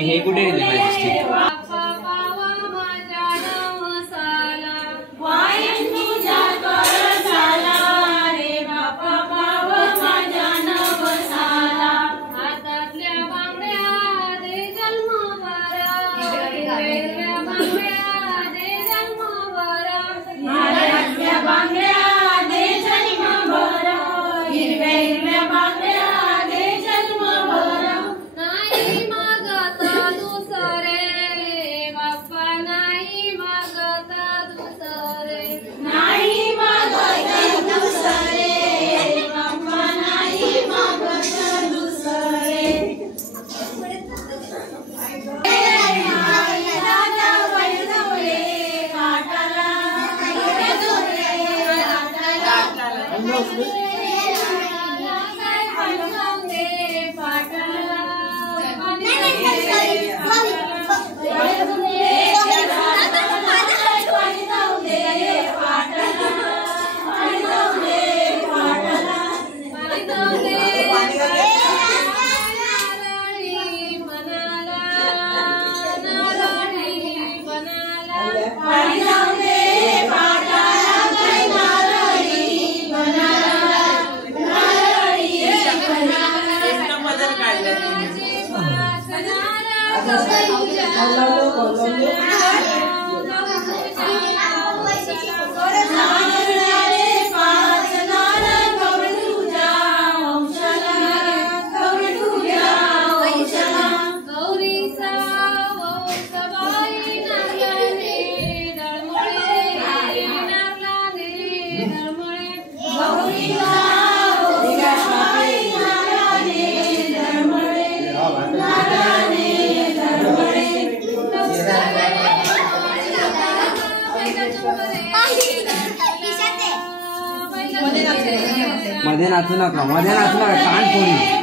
हे कुठे गेले मॅजेस्टिक? मध्ये नाचू नका, मध्ये नाचू नका, कान फोडी.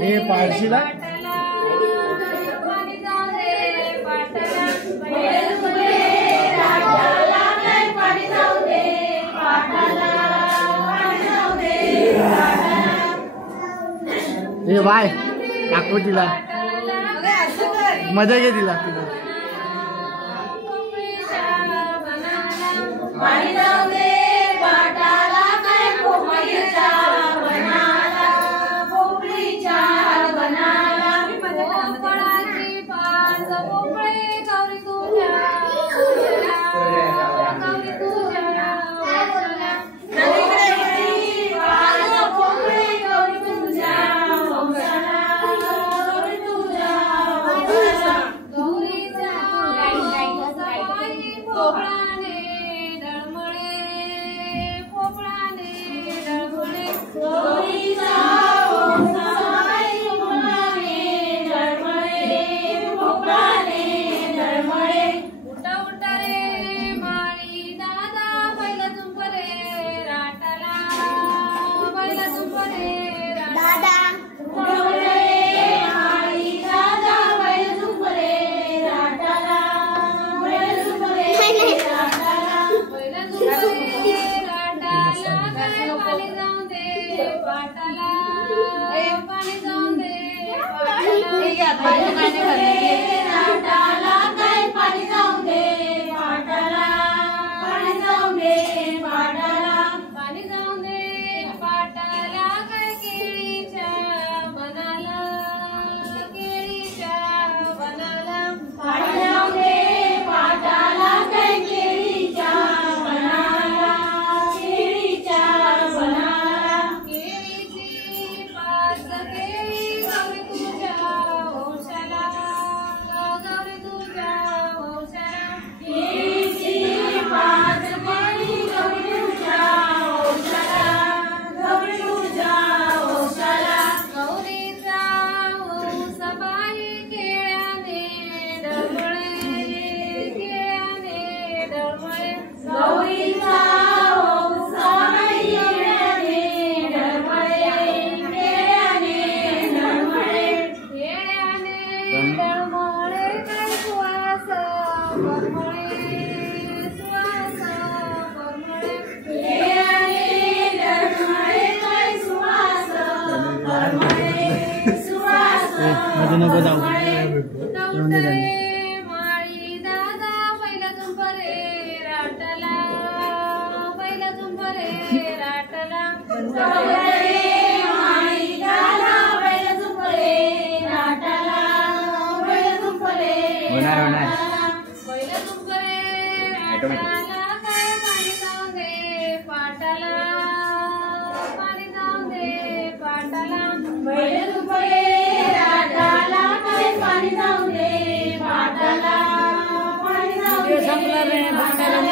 हे पारशीला हे बाय टाकू तिला, मजा घे तिला.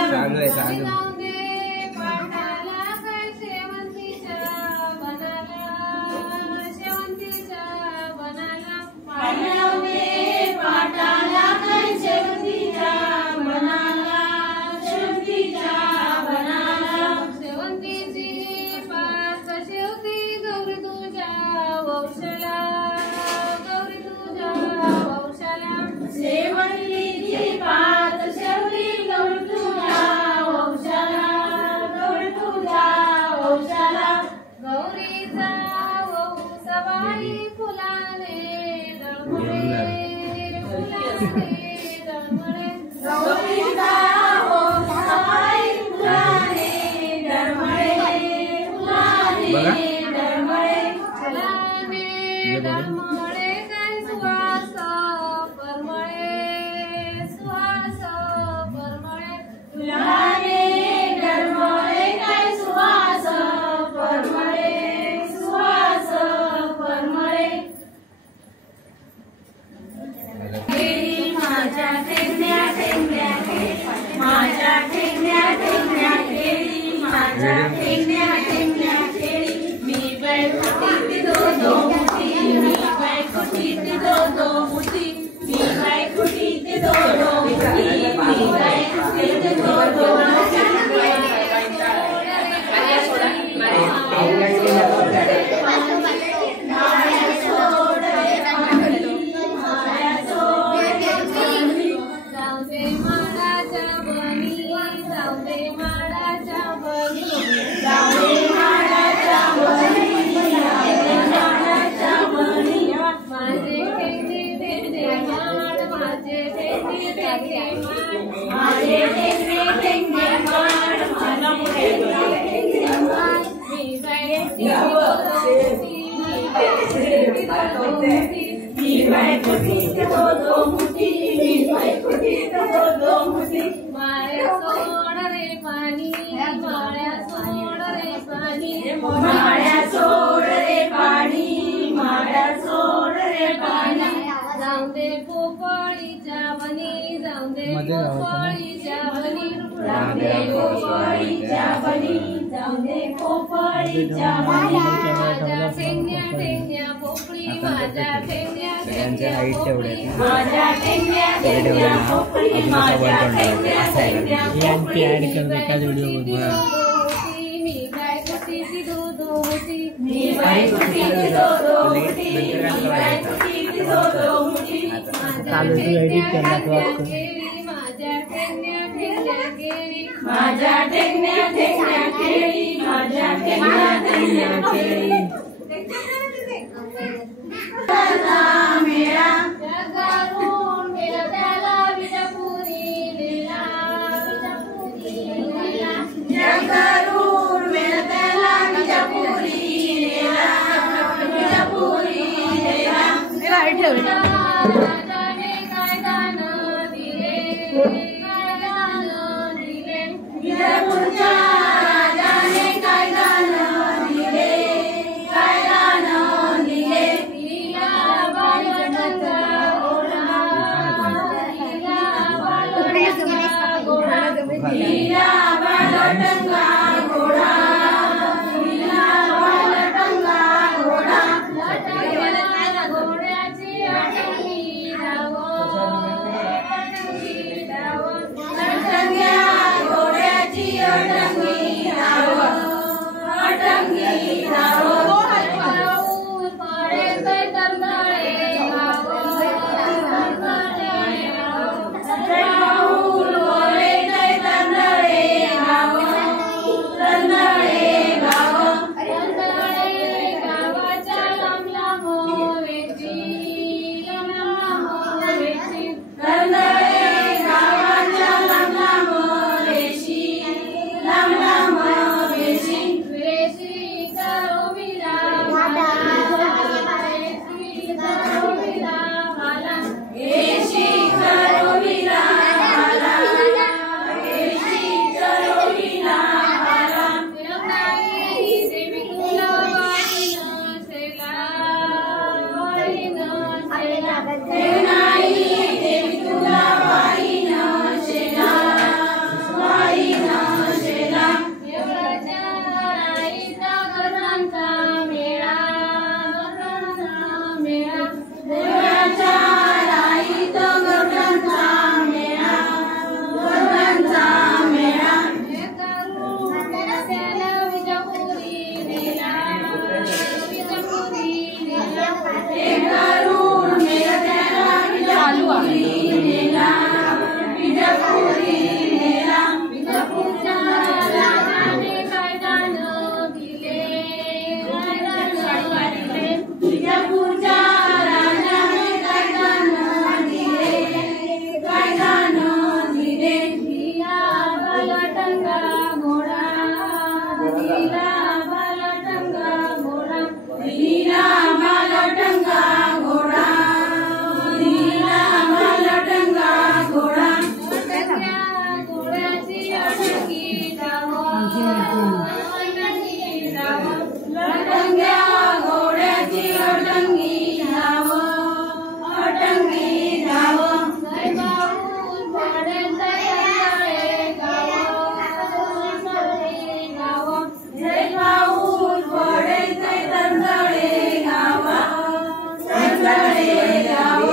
चालू आहे चालू सगळ्यांच्या हाईट तेवढ्या ऍड कर एकाच व्हिडिओ चालू एडिट करणार माझ्या टेकण्या केळी माझ्या टेकण्या केळी मेळा जगारून मेला त्याला विजापुरी नेला जगारून मेला त्याला विजापुरी नेला राजाने काय दान दिले विजापूरच्या राजाने काय दान दिले काय दान दिले बालटंगा घोडा नीला बालटंगा घोडा नीला बालटंगा घोडा नीला बालटंगा घोडा घोड्याची अडकी लटंग्या घोड्याची अडंगी धाव अडंगी धाव जय पाऊस पडे तयारे गाव जय पाऊस पडे तंदळे गाव तंदळे गाव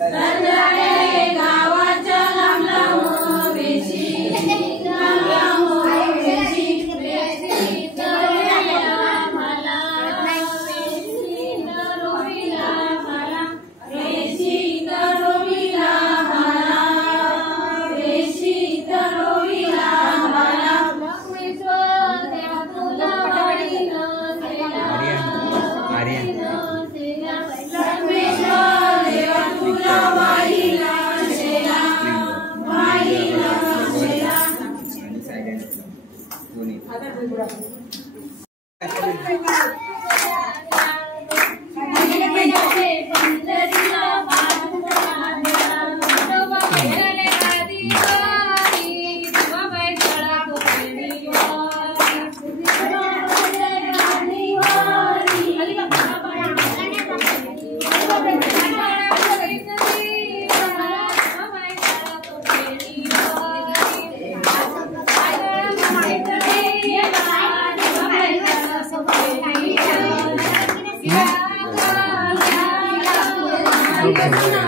तंदळे गावाच्या लांब वेशी लांब वेशी वेशी तरोविला मला वेशी तरोविला मला वेशी तरोविला मला वेशी तरोविला मला लक्ष्मीश्वर देव तुला वाढीन सेला लक्ष्मीश्वर देव तुला वाढीन सेला वाढीन सेला पंढरीला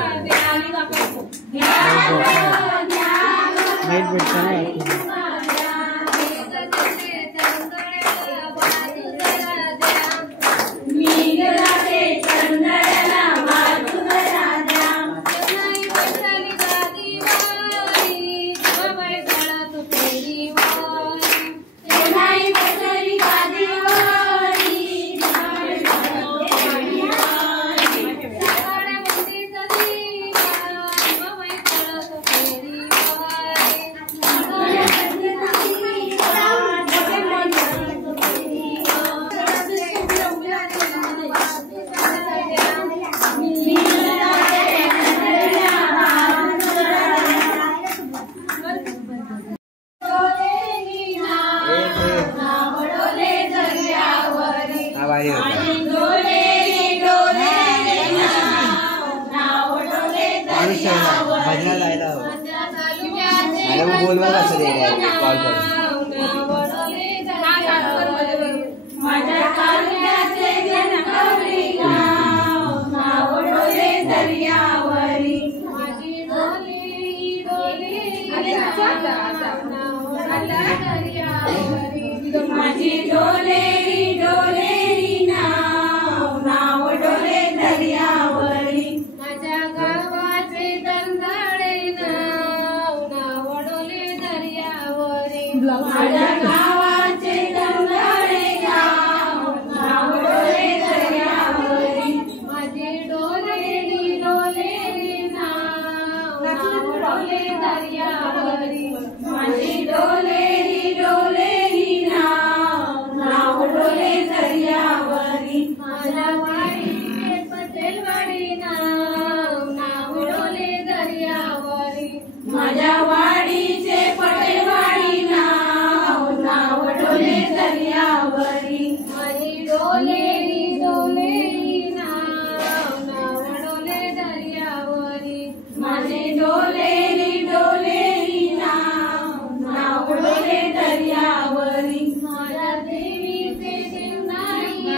भजना जायला बोलवा कसं दे कॉल करून माझ्या तालुक्याचे जनकवरी गाव नाव डोले दर्यावरी माझी डोले डोले माझी डोले डोले नाव डोले दर्यावरी माझ्या गावाचे दंदाळे नाव डोले दर्यावरी माझ्या गावाचे दंदाळे नाव डोले दर्यावरी माझी डोलेरी डोलेरी नाव डोले दर्यावरी माझी डोलेरी डोलेरी नाव डोले दर्यावरी माझ्या वाडीचे पटेलवाडी नाव डोले दर्यावरी माझ्या वाडीचे पटेलवाडी नाव डोले दर्यावरी माझी डोलेरी डोलेरी नाव डोले दर्यावरी माझी डोलेरी डोलेरी नाव डोले दर्यावरी माझ्या देवीचे देवनाई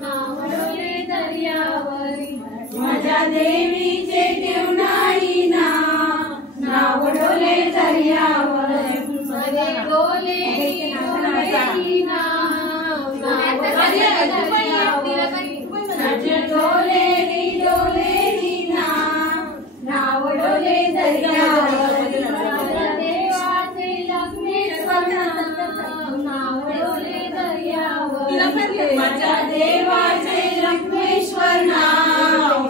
नाव डोले दर्यावरी माझ्या देवीचे देवनाई नाव डोले दर्यावरी माझे डोलेरी डोलेरी नाव डोले दर्यावरी माझे डोलेरी डोलेरी नाव डोले दर्यावरी माझ्या देवाचे लक्ष्मीश्वर नाव डोले दर्यावरी माझ्या देवाचे लक्ष्मीश्वर नाव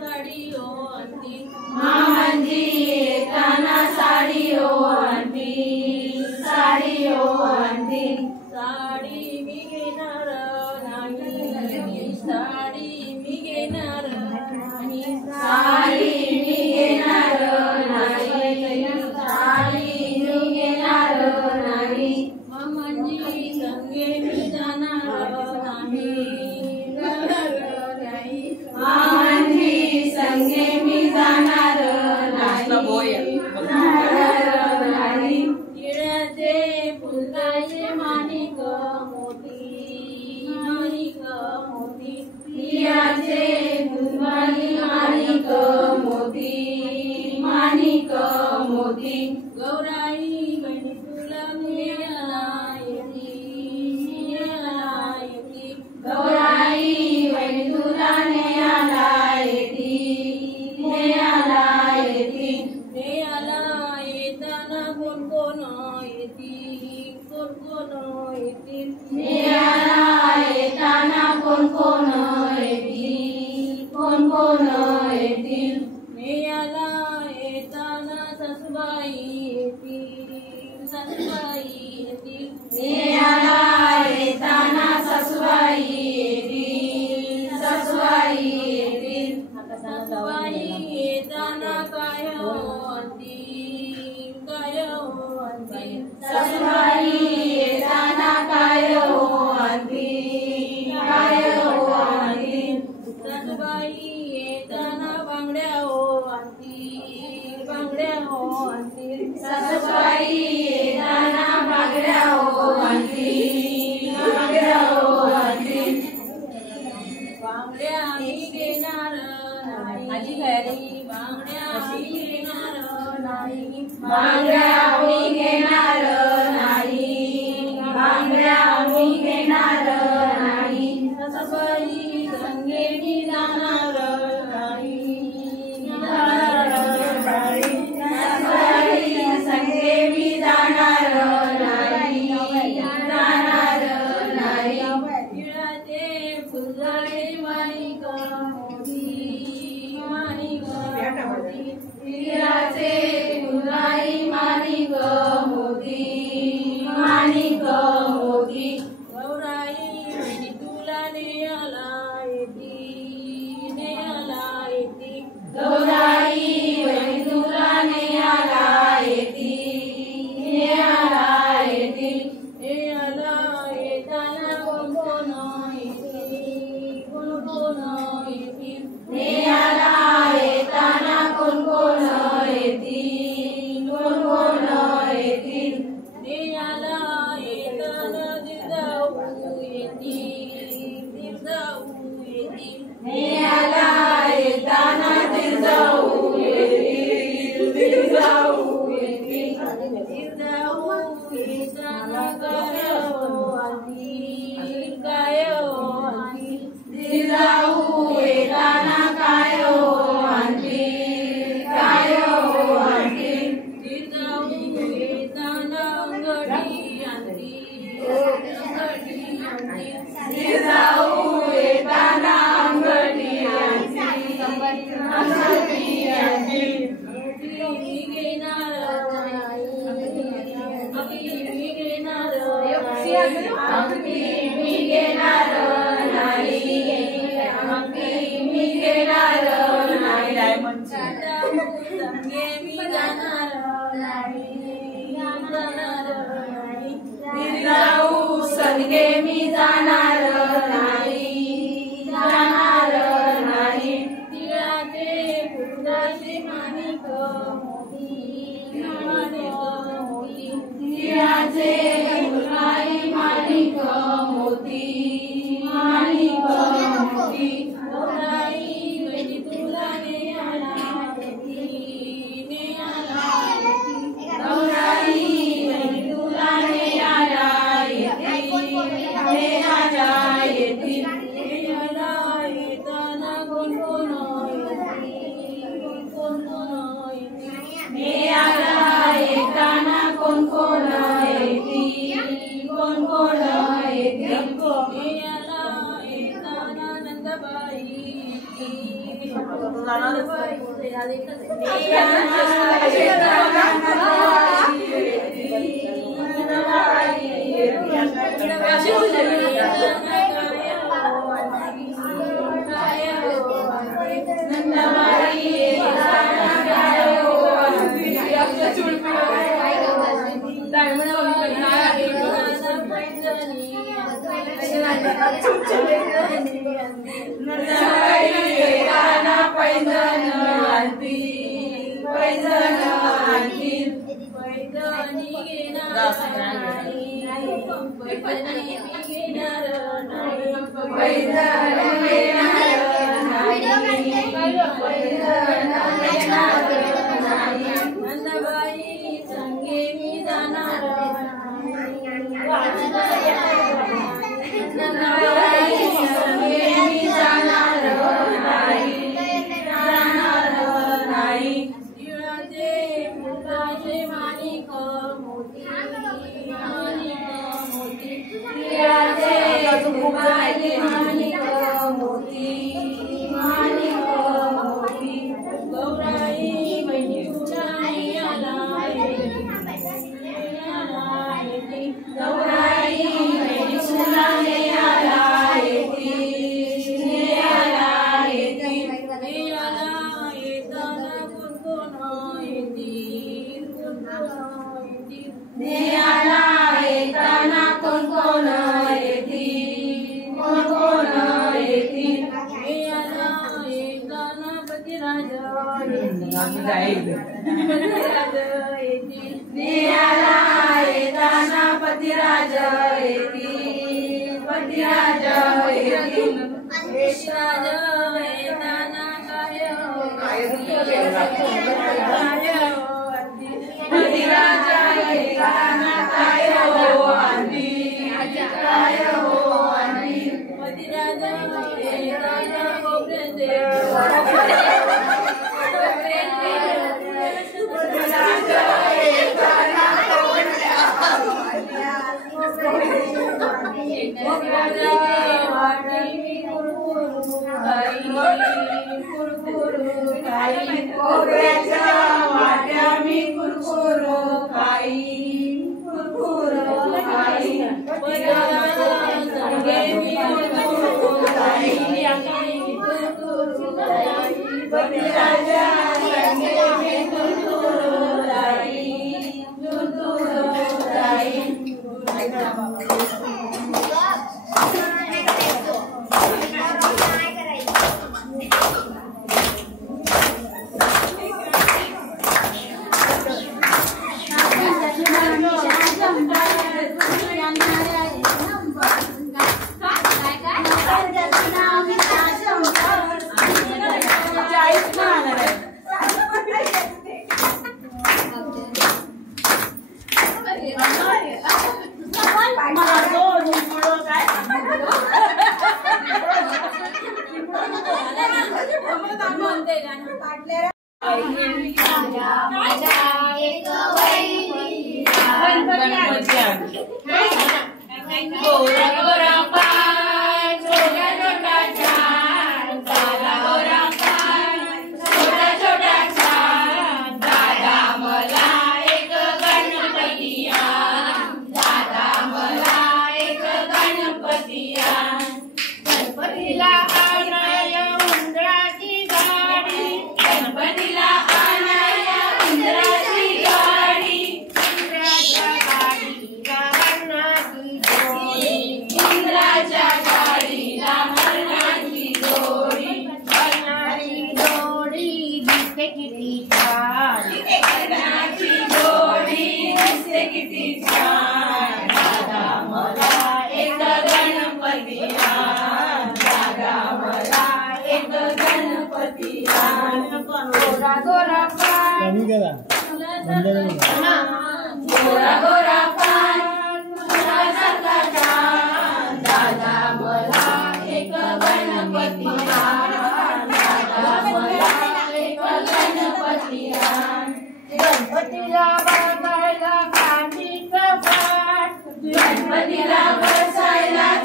साडी ओवाळती मामांची येताना साडी ओवाळती साडी ओवाळती साडी मी घेणार नाही साडी मी घेणार नाही साडी मी घेणार नाही साडी मी घेणार नाही मामांजी संगे मी जाणार नाही मामांची संगे मी जाणार नाही तिळाचे फुलकाचे माणिक मोती माणिक मोती तिळाचे फुलकाचे माणिक मोती माणिक मोती गौराई बहिणी तुला न्यायला येती गौराई वैन तुला न्यायला येती न्यायला येती न्यायला येताना कोण कोण येतील कोण कोण येतील न्यायला येताना कोण कोण येतील कोण कोण येतील न्यायला येताना सासूबाई येतील सासूबाई येतील न्यायला येताना सासूबाई येतील सासूबाई येतील सासूबाई येताना काय आणतील काय आणतील सासूबाई येताना काय आणतील काय आणतील सासूबाई येताना बांगड्या आणतील बांगड्या आणतील सासूबाई येताना बागड्या आणतील बागड्या आणतील बांगड्या आम्ही घेणार नाही बांगड्या आम्ही घेणार नाही बांगड्या आम्ही घेणार नाही बांगड्या आम्ही घेणार नाही सासूबाई संगे मी जाणार नाही सासूबाई संगे मी जाणार नाही जाणार नाही तिळाचे फुलझाडे माणिक मोती माणिक मोती तिळाचे फुलझाडी माणिक मोती माणिक मोती गौराई बहिणी तुला न्यायला येती न्यायला येती गौराई वैन तुला न्यायला येती न्यायला येती न्यायला येताना कोण कोण येतील कोण कोण येतील न्यायला येताना कोण कोण येतील कोण कोण येतील न्यायला येताना दिरजाऊ येतील दिरजाऊ येतील न्यायला येताना तिरजाऊ येतील तिरजाऊ येतील दिरजाऊ येताना काय आणतील काय आणतील तिरजाऊ येताना काय आणतील काय आणतील दिरजाऊ येताना अंगठी आणतील अंगठी आणतील तिरजाऊ येताना अंगठी आणतील अंगठी आणतील मी घेणार मी घेणार अंगठी मी घेणार नाही अंगठी मी घेणार नाही संगे मी जाणार नाही तिरजाऊ संगे मी जाणार नाही जाणार नाही तिळाचे फुलाचे माणिक मोती माणिक मोती तिळाचे फुलझाडी माणिक मोती माणिक मोती गौराई बहिणी तुला न्यायला येती न्यायला येती गौराई वैन तुला न्यायला येती न्यायला येती न्यायला येताना कोण कोण येतील कोण कोण येतील न्यायला येताना कोण कोण येतील कोण कोण येतील न्यायला येताना नंदबाई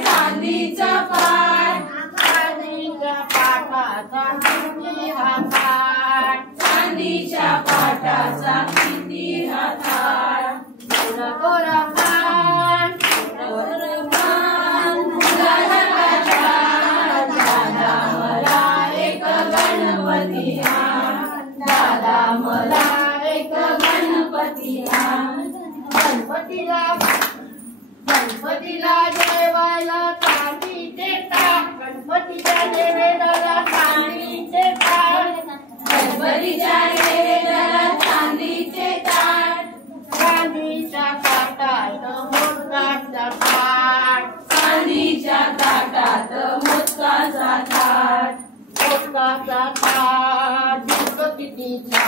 चांदीचा पाट गणपतीच्या नैवेद्याला चांदीचे ताट, चांदीच्या ताटात मोदकाचा थाट, चांदीच्या ताटात मोदकाचा थाट, मोदकाचा थाट गणपतीचा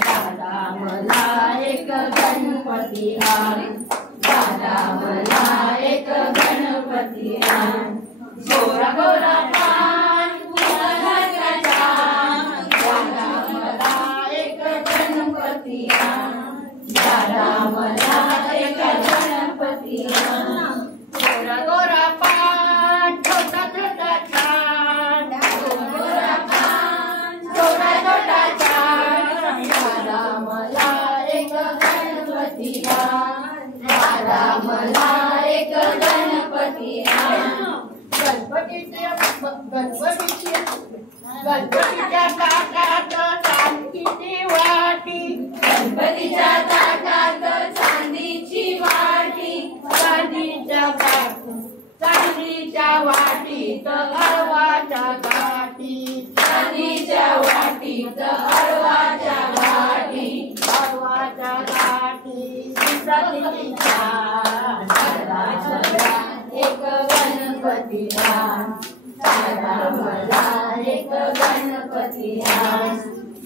दादा मला एक गणपती आण, दादा मला एक गणपती आण, गोरा गोरा पान फुलाचा छान, दादा मला एक गणपती आण, दादा मला एक गणपती आण, गोरा गोरा पान छोटा छोटा छान, गोरा पान छोटा छोटा छान, दादा मला एक गणपती आण, दादा मला एक गणपती आण, गणपतीच्या ताटात चांदीची वाटी, गणपतीच्या ताटात चांदीची वाटी, चांदीच्या वाटीत अळवाच्या गाठी, चांदीच्या वाटीत अळवाच्या गाठी, अळवाच्या गाठी गणपतीच्या दादा मला एक गणपती आण, दादा मला एक गणपती आण,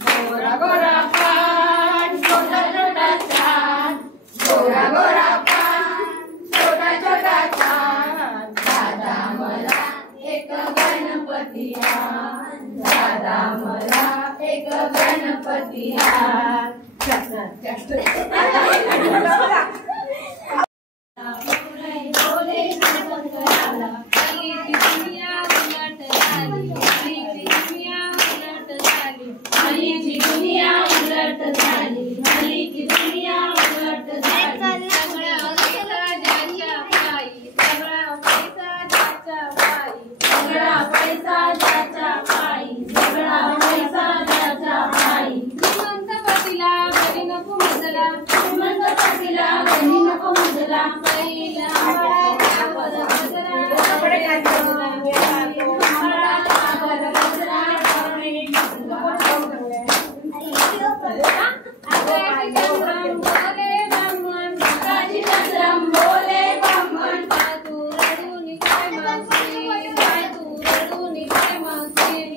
गोरा गोरा पान छोटा छोटा छान, गोरा गोरा पान छोटा छोटा छान, दादा मला एक गणपती आण, दादा मला एक गणपती आण. हल्लीची दुनिया उलट झाली, हल्लीची दुनिया उलट झाली, सगळा पैसा ज्याच्या पायी, सगळा पैसा ज्याच्या पायी, श्रीमंत पतीला घरी नको मजला, श्रीमंत पतीला घरी नको मजला, पहिला आंबाड्याच्या वर गजरा, आंबाड्याच्या वर गजरा, आकाशी चंद्रम बोले ब्राह्मण, आकाशी चंद्रम बोले ब्राह्मण, तू रडून काय मागशील, तू रडून काय मागशील,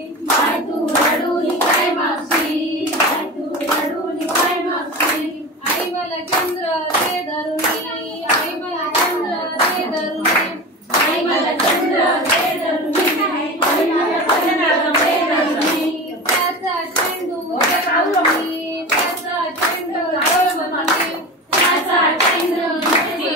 तू रडून काय मागशील, तू रडून काय मागशील, आई मला चंद्र दे धरुणी, आई मला चंद्र दे धरुणी, आई मला चंद्र दे धरुणी, आई मला चंद्र दे धरुणी, त्याचा चेंडू दे धरुणी, त्याचा चेंडू दे धरुणी, त्याचा चेंडू दे धरुणी,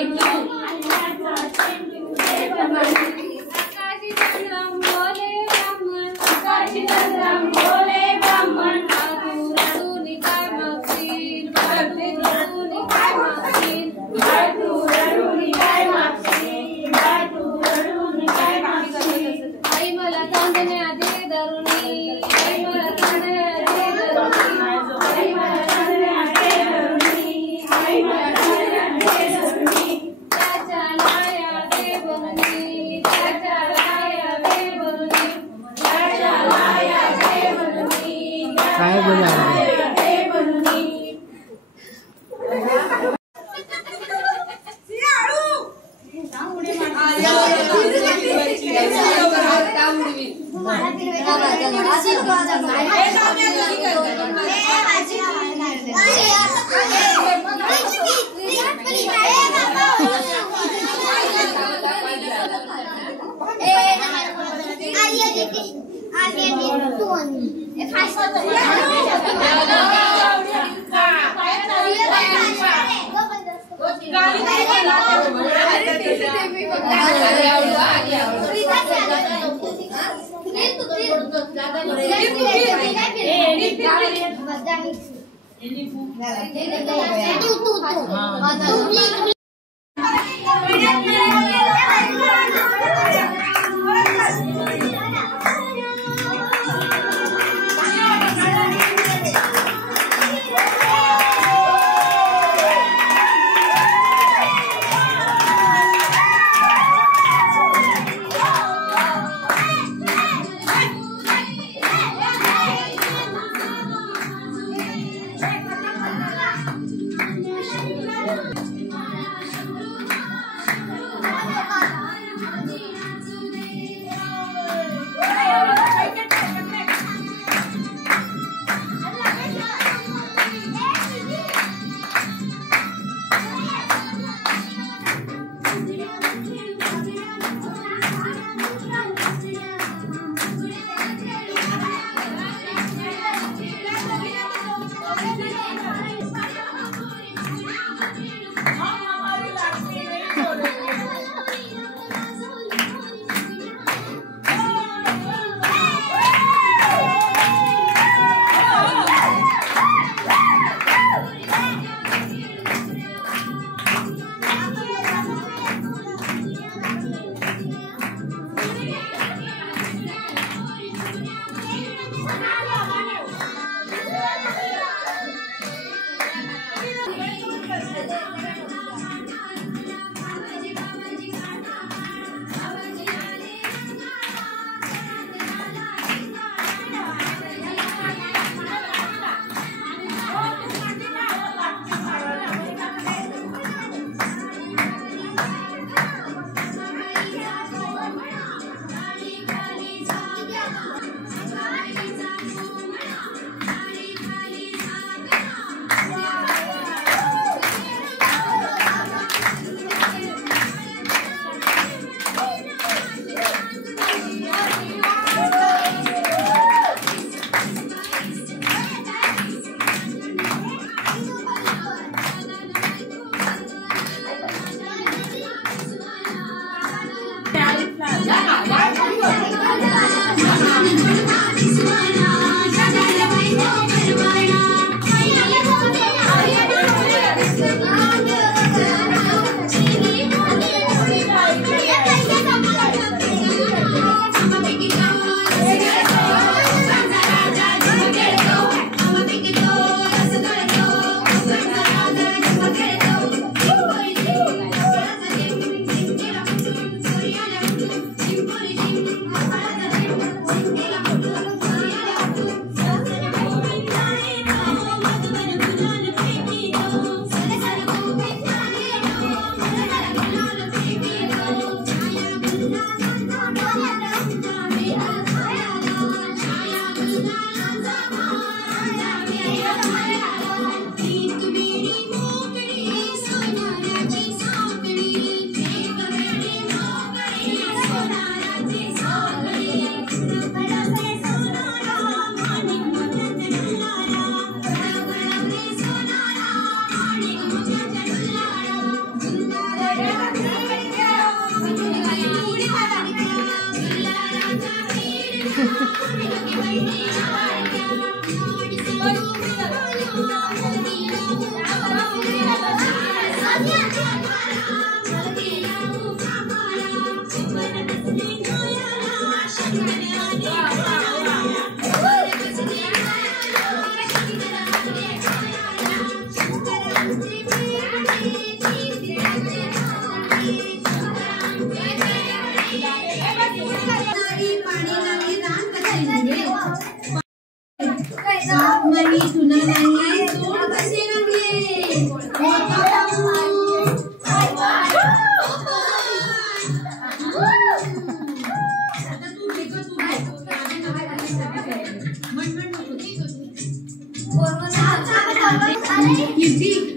त्याचा चेंडू दे धरुणी, आकाशी चंद्रम बोले ब्राह्मण, आकाशी चंद्रम बोले ब्राह्मण, तू रडून काय मागशील, तू रडून काय मागशील, तू रडून काय मागशील, तू रडून काय मागशील, आई मला चांदण्या दे धरुणी, आई मला चांदण्या दे धरुणी, आई मला चंद्र दे धरुणी, आई मला चंद्र दे धरुणी, त्याच्या लाया दे भरुणी, त्याच्या लाया दे भरुणी, त्याच्या लाया दे धरुणी, काय बोला दे धरुणी.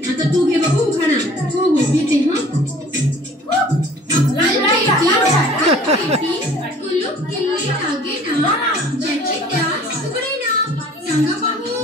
आता तू घे बघू खाना हो हो घेते कुलूप किल्ली लागे ना ज्याचे त्या तुकडे ना सांगा पाहू